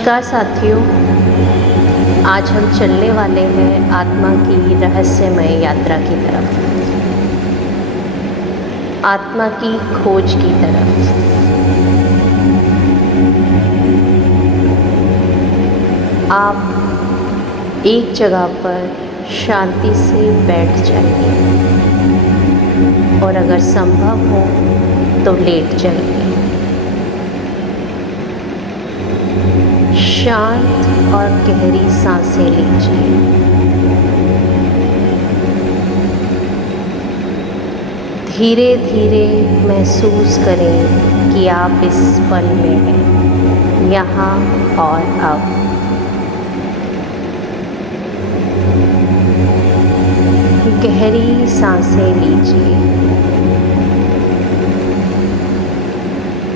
नमस्कार साथियों, आज हम चलने वाले हैं आत्मा की रहस्यमय यात्रा की तरफ, आत्मा की खोज की तरफ। आप एक जगह पर शांति से बैठ जाइए और अगर संभव हो तो लेट जाइए। शांत और गहरी सांसें लीजिए। धीरे धीरे महसूस करें कि आप इस पल में हैं, यहाँ और अब। गहरी सांसें लीजिए।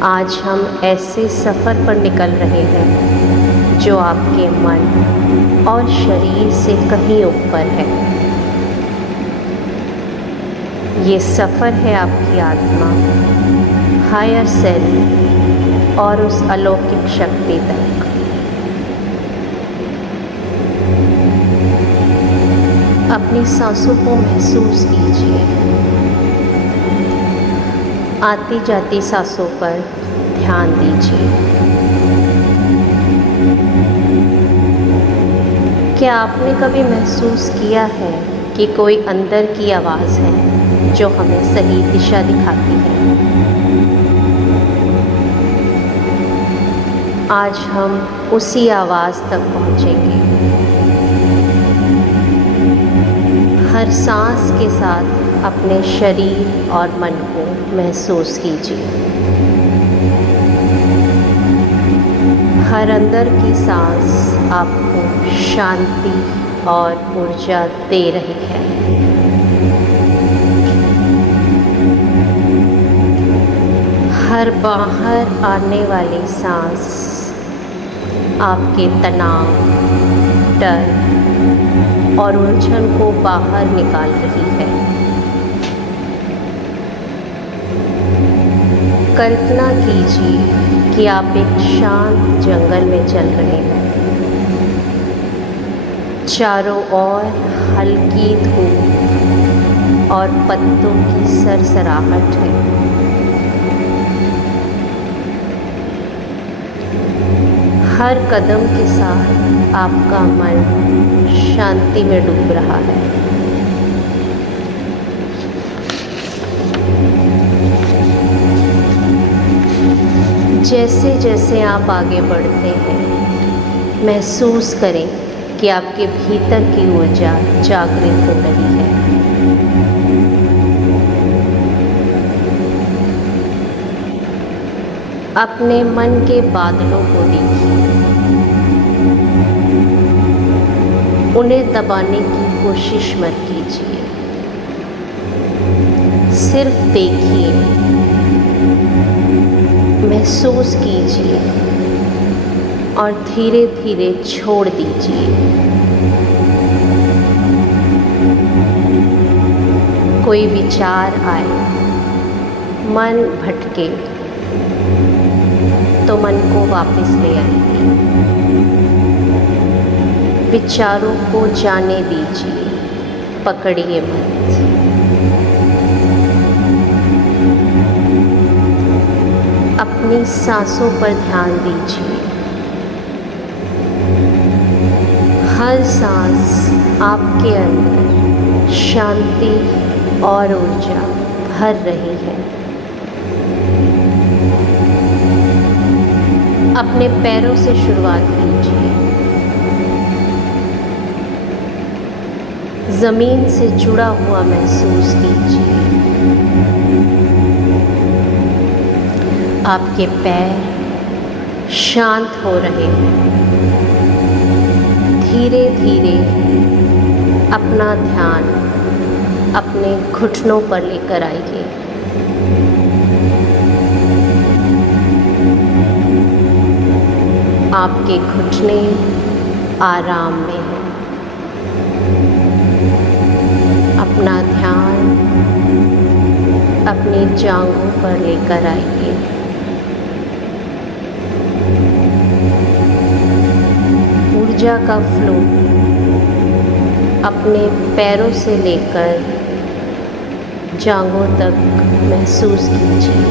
आज हम ऐसे सफ़र पर निकल रहे हैं जो आपके मन और शरीर से कहीं ऊपर है। ये सफ़र है आपकी आत्मा, हायर सेल्फ और उस अलौकिक शक्ति तक। अपनी सांसों को महसूस कीजिए। आती जाती सांसों पर ध्यान दीजिए। क्या आपने कभी महसूस किया है कि कोई अंदर की आवाज़ है जो हमें सही दिशा दिखाती है? आज हम उसी आवाज़ तक पहुँचेंगे। हर सांस के साथ अपने शरीर और मन को महसूस कीजिए। हर अंदर की सांस आपको शांति और ऊर्जा दे रही है। हर बाहर आने वाली सांस आपके तनाव, डर और उलझन को बाहर निकाल रही है। कल्पना कीजिए कि आप एक शांत जंगल में चल रहे हैं। चारों ओर हल्की धूप और पत्तों की सरसराहट है। हर कदम के साथ आपका मन शांति में डूब रहा है। जैसे जैसे आप आगे बढ़ते हैं, महसूस करें कि आपके भीतर की ऊर्जा जागृत हो रही है। अपने मन के बादलों को देखिए। उन्हें दबाने की कोशिश मत कीजिए। सिर्फ देखिए, महसूस कीजिए और धीरे धीरे छोड़ दीजिए। कोई विचार आए, मन भटके तो मन को वापस ले आइए। विचारों को जाने दीजिए, पकड़िए मत। अपनी सांसों पर ध्यान दीजिए। हर सांस आपके अंदर शांति और ऊर्जा भर रही है। अपने पैरों से शुरुआत कीजिए। ज़मीन से जुड़ा हुआ महसूस कीजिए। आपके पैर शांत हो रहे हैं। धीरे धीरे अपना ध्यान अपने घुटनों पर लेकर आइए। आपके घुटने आराम में हैं। अपना ध्यान अपनी जांघों पर लेकर आइए। ऊर्जा का फ्लो अपने पैरों से लेकर जांघों तक महसूस कीजिए।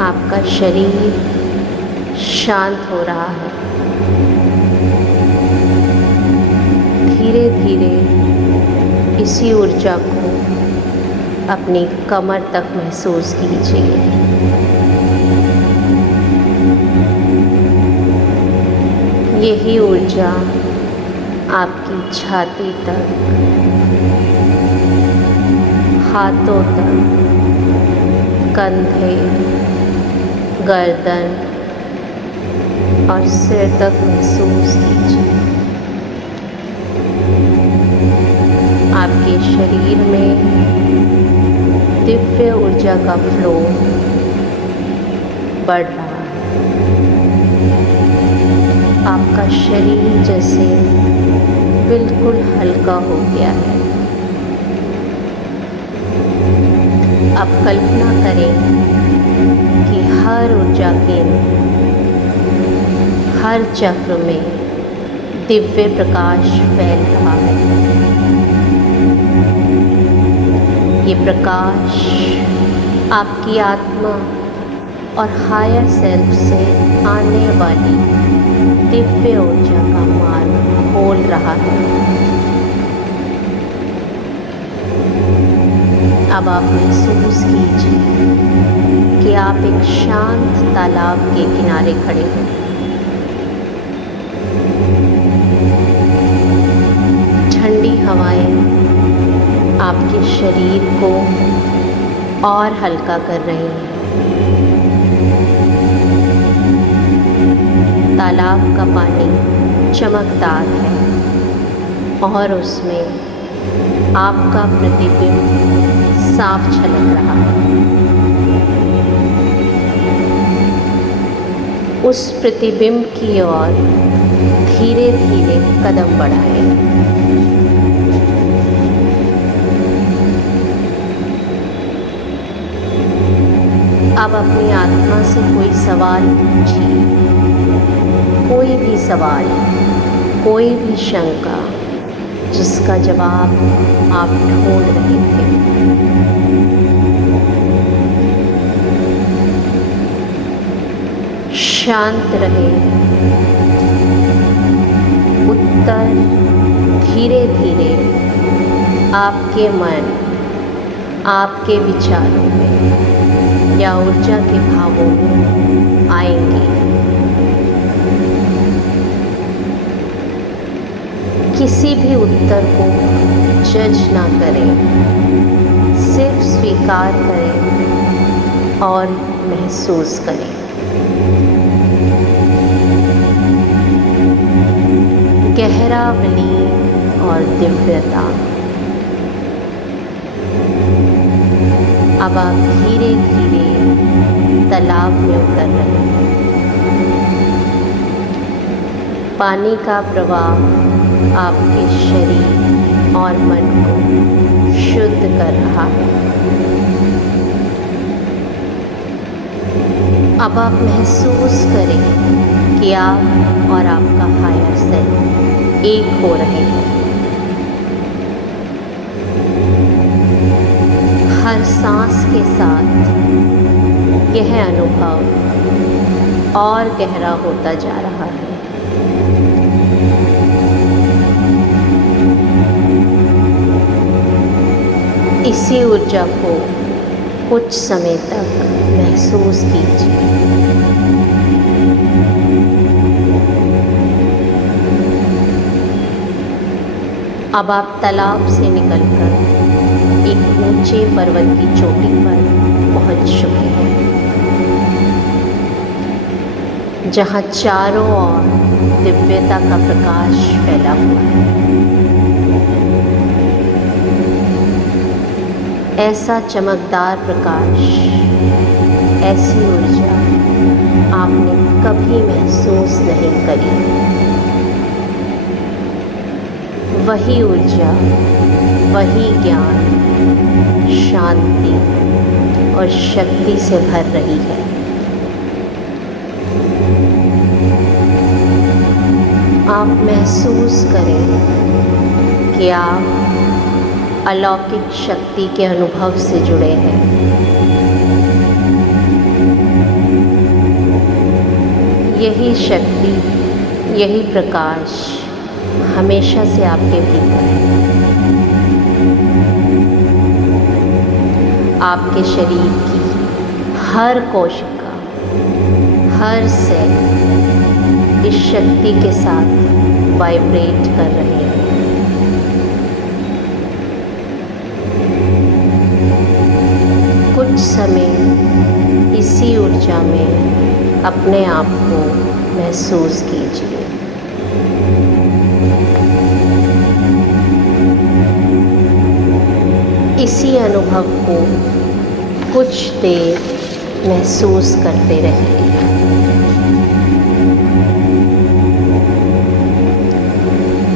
आपका शरीर शांत हो रहा है। धीरे धीरे इसी ऊर्जा को अपनी कमर तक महसूस कीजिए। यही ऊर्जा आपकी छाती तक, हाथों तक, कंधे, गर्दन और सिर तक महसूस कीजिए। आपके शरीर में दिव्य ऊर्जा का फ्लो बढ़ रहा है। आपका शरीर जैसे बिल्कुल हल्का हो गया है। अब कल्पना करें कि हर ऊर्जा केंद्र, हर चक्र में दिव्य प्रकाश फैल रहा है। ये प्रकाश आपकी आत्मा और हायर सेल्फ से आने वाली दिव्य ऊर्जा का मार्ग खोल रहा है। अब आप महसूस कीजिए कि आप एक शांत तालाब के किनारे खड़े हैं। ठंडी हवाएं आपके शरीर को और हल्का कर रही हैं। तालाब का पानी चमकदार है और उसमें आपका प्रतिबिंब साफ झलक रहा है। उस प्रतिबिंब की ओर धीरे धीरे कदम बढ़ाएं। अब अपनी आत्मा से कोई सवाल पूछिए, कोई भी सवाल, कोई भी शंका जिसका जवाब आप ढूंढ रहे थे। शांत रहे। उत्तर धीरे धीरे आपके मन, आपके विचारों में या ऊर्जा के भावों में आएंगे। किसी भी उत्तर को जज ना करें, सिर्फ स्वीकार करें और महसूस करें। गहरा विलीन और दिव्यता। अब आप धीरे धीरे तालाब में उतर रहे हैं। पानी का प्रवाह आपके शरीर और मन को शुद्ध कर रहा है। अब आप महसूस करें कि आप और आपका हायर सेल्फ एक हो रहे हैं। हर सांस के साथ यह अनुभव और गहरा होता जा रहा है। इसी ऊर्जा को कुछ समय तक महसूस कीजिए। अब आप तालाब से निकलकर एक ऊंचे पर्वत की चोटी पर पहुंच चुके हैं, जहां चारों ओर दिव्यता का प्रकाश फैला हुआ है। ऐसा चमकदार प्रकाश, ऐसी ऊर्जा आपने कभी महसूस नहीं करी। वही ऊर्जा, वही ज्ञान, शांति और शक्ति से भर रही है। आप महसूस करें कि आप अलौकिक शक्ति के अनुभव से जुड़े हैं। यही शक्ति, यही प्रकाश हमेशा से आपके भीतर है। आपके शरीर की हर कोशिका, हर सेल इस शक्ति के साथ वाइब्रेट कर रहे हैं। कुछ समय इसी ऊर्जा में अपने आप को महसूस कीजिए। इसी अनुभव को कुछ देर महसूस करते रहिए।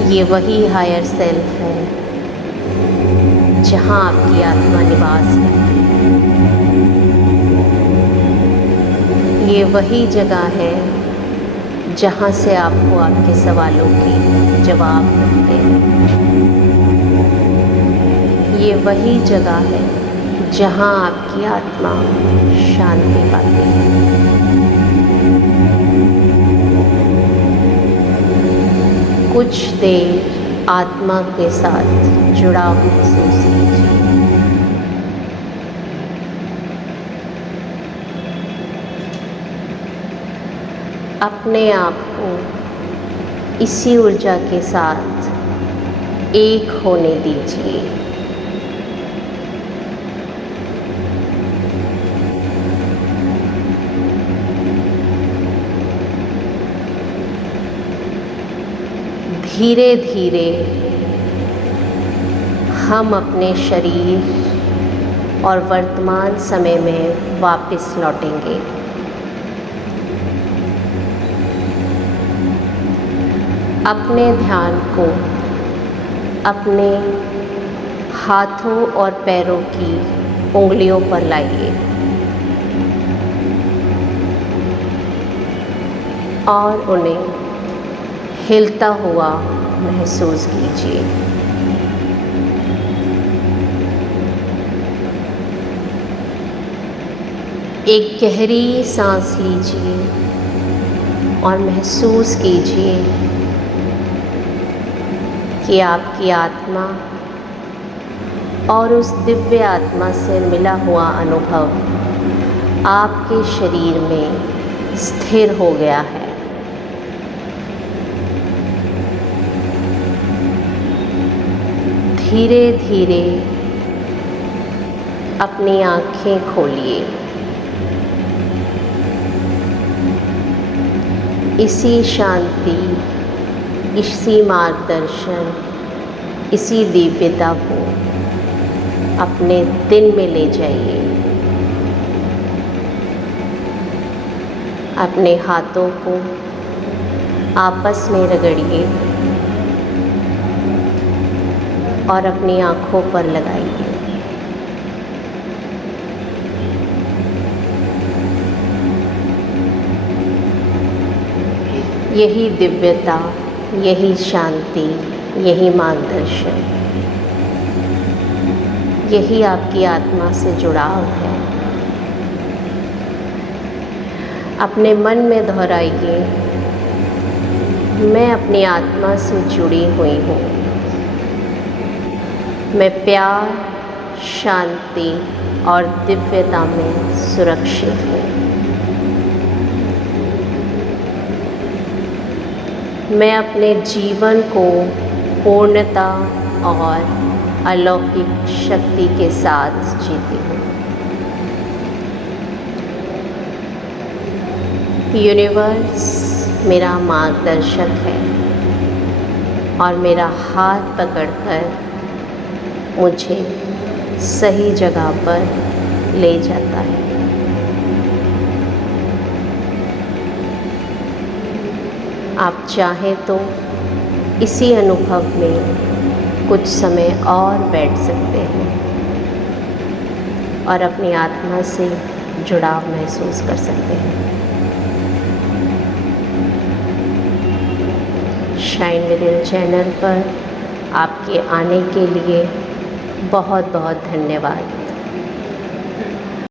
ये वही हायर सेल्फ है जहाँ आपकी आत्मा निवास करती है। ये वही जगह है जहाँ से आपको आपके सवालों के जवाब मिलते हैं। ये वही जगह है जहाँ आपकी आत्मा शांति पाती है। कुछ देर आत्मा के साथ जुड़ाव महसूस कीजिए। अपने आप को इसी ऊर्जा के साथ एक होने दीजिए। धीरे धीरे हम अपने शरीर और वर्तमान समय में वापस लौटेंगे। अपने ध्यान को अपने हाथों और पैरों की उंगलियों पर लाइए और उन्हें हिलता हुआ महसूस कीजिए। एक गहरी सांस लीजिए और महसूस कीजिए कि आपकी आत्मा और उस दिव्य आत्मा से मिला हुआ अनुभव आपके शरीर में स्थिर हो गया है। धीरे धीरे अपनी आँखें खोलिए। इसी शांति, इसी मार्गदर्शन, इसी दिव्यता को अपने दिन में ले जाइए। अपने हाथों को आपस में रगड़िए और अपनी आँखों पर लगाइए। यही दिव्यता, यही शांति, यही मार्गदर्शन, यही आपकी आत्मा से जुड़ाव है। अपने मन में दोहराइए, मैं अपनी आत्मा से जुड़ी हुई हूँ। मैं प्यार, शांति और दिव्यता में सुरक्षित हूँ। मैं अपने जीवन को पूर्णता और अलौकिक शक्ति के साथ जीती हूँ। यूनिवर्स मेरा मार्गदर्शक है और मेरा हाथ पकड़कर मुझे सही जगह पर ले जाता है। आप चाहें तो इसी अनुभव में कुछ समय और बैठ सकते हैं और अपनी आत्मा से जुड़ाव महसूस कर सकते हैं। शाइन विदिन चैनल पर आपके आने के लिए बहुत बहुत धन्यवाद।